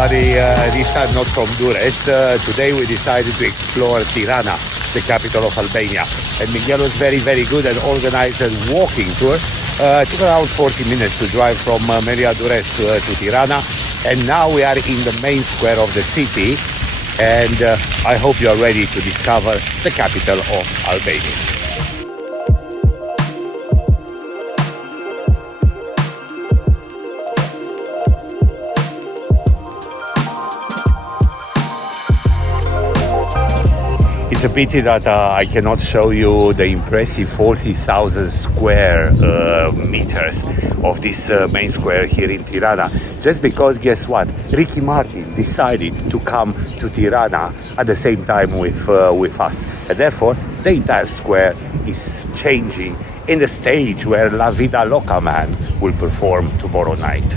everybody, this time not from Durres. Today we decided to explore Tirana, the capital of Albania. And Miguel was very, very good and organized a walking tour. It took around 40 minutes to drive from Melia Durres to Tirana. And now we are in the main square of the city. And I hope you are ready to discover the capital of Albania. It's a pity that I cannot show you the impressive 40,000 square meters of this main square here in Tirana. Just because, guess what? Ricky Martin decided to come to Tirana at the same time with us. And therefore, the entire square is changing in the stage where La Vida Loca Man will perform tomorrow night.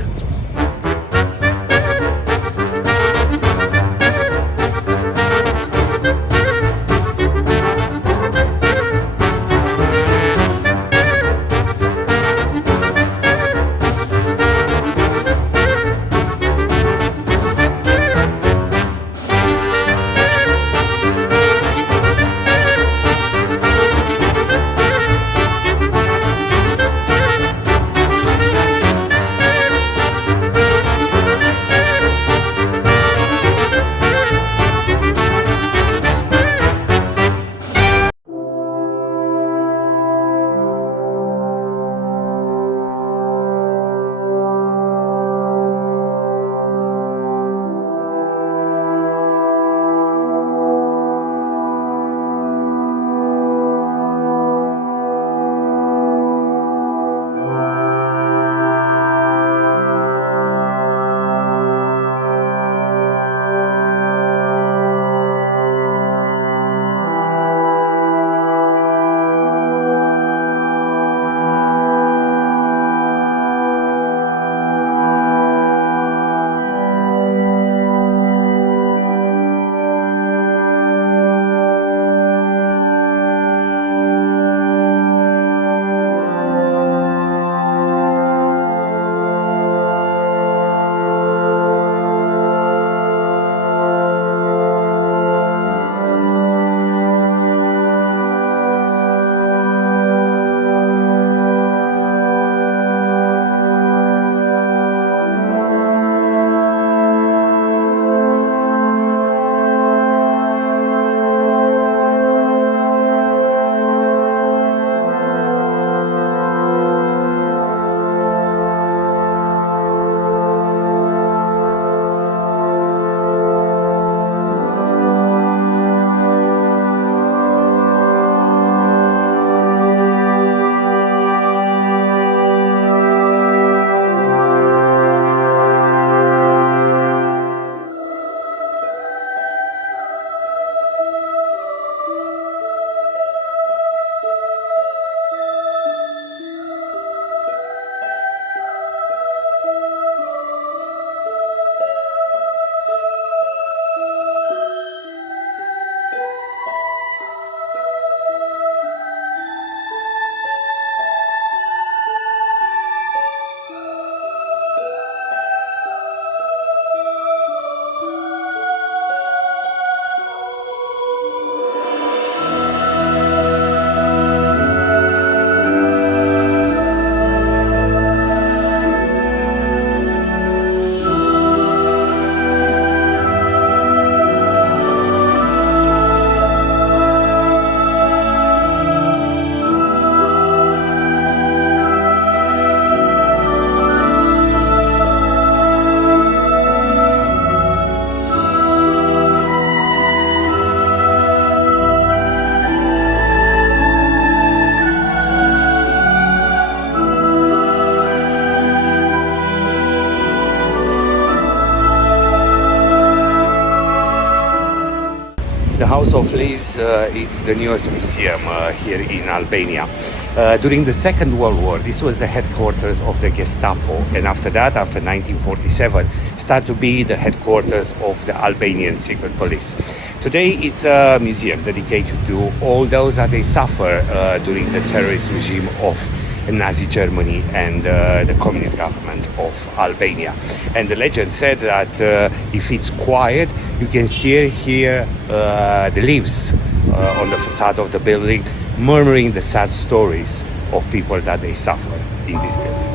The House of Leaves is the newest museum here in Albania. During the Second World War, this was the headquarters of the Gestapo, and after that, after 1947, started to be the headquarters of the Albanian secret police. Today, it's a museum dedicated to all those that they suffer during the terrorist regime of Nazi Germany and the communist government of Albania. And the legend said that if it's quiet, you can still hear the leaves on the facade of the building murmuring the sad stories of people that they suffer in this building.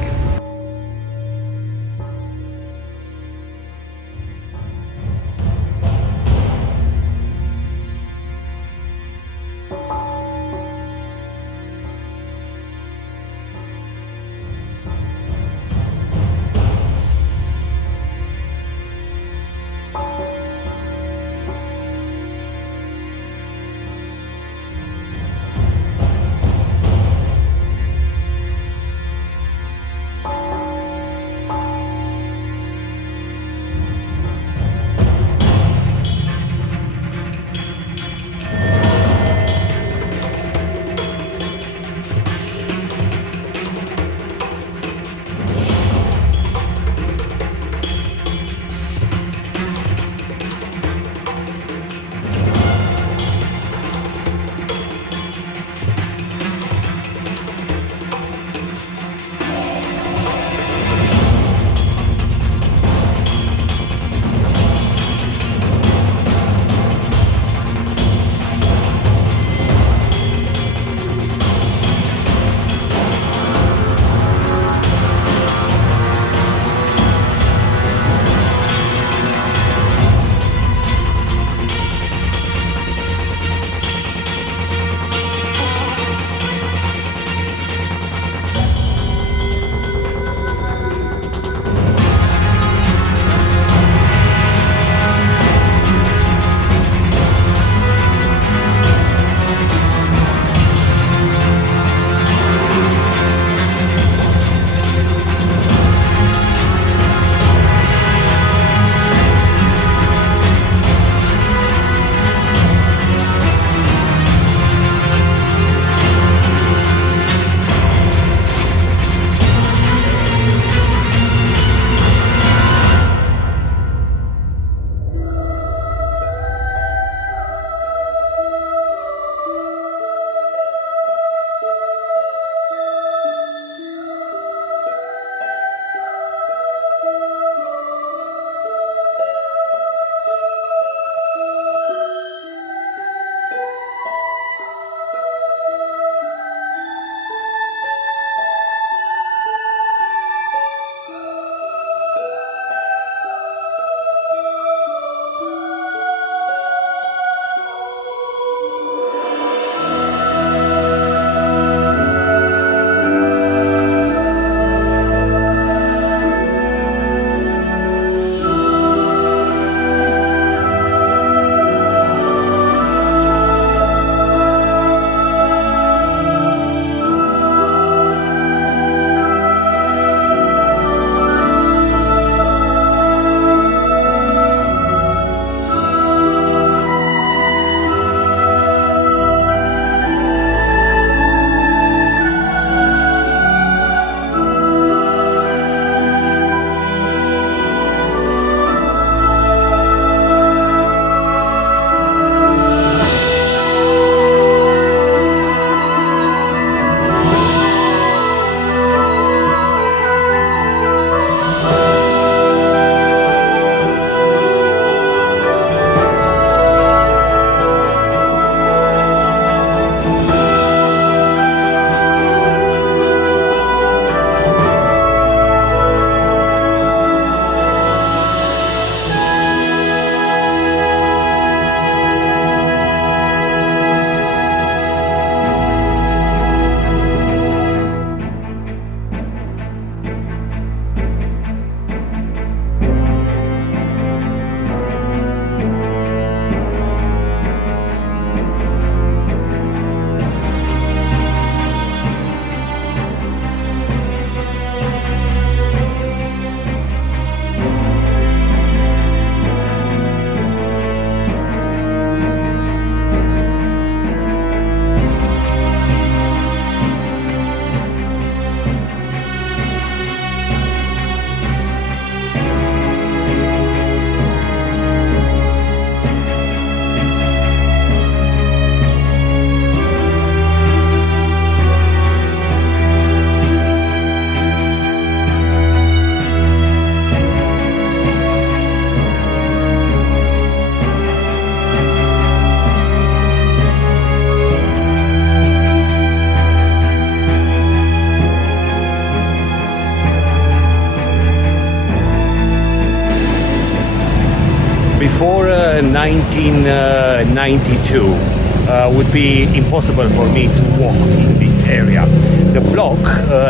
before 1992 would be impossible for me to walk in this area. The block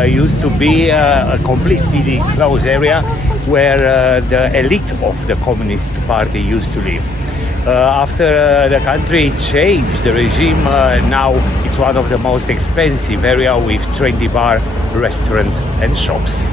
used to be a completely closed area where the elite of the Communist Party used to live. After the country changed the regime, now it's one of the most expensive area with trendy bar, restaurants and shops.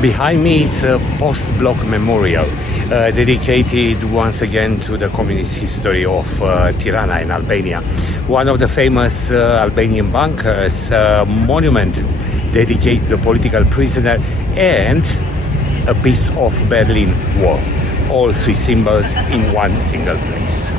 Behind me it's a post-block memorial dedicated once again to the communist history of Tirana in Albania. One of the famous Albanian bankers, monument dedicated to the political prisoner, and a piece of Berlin Wall. All three symbols in one single place.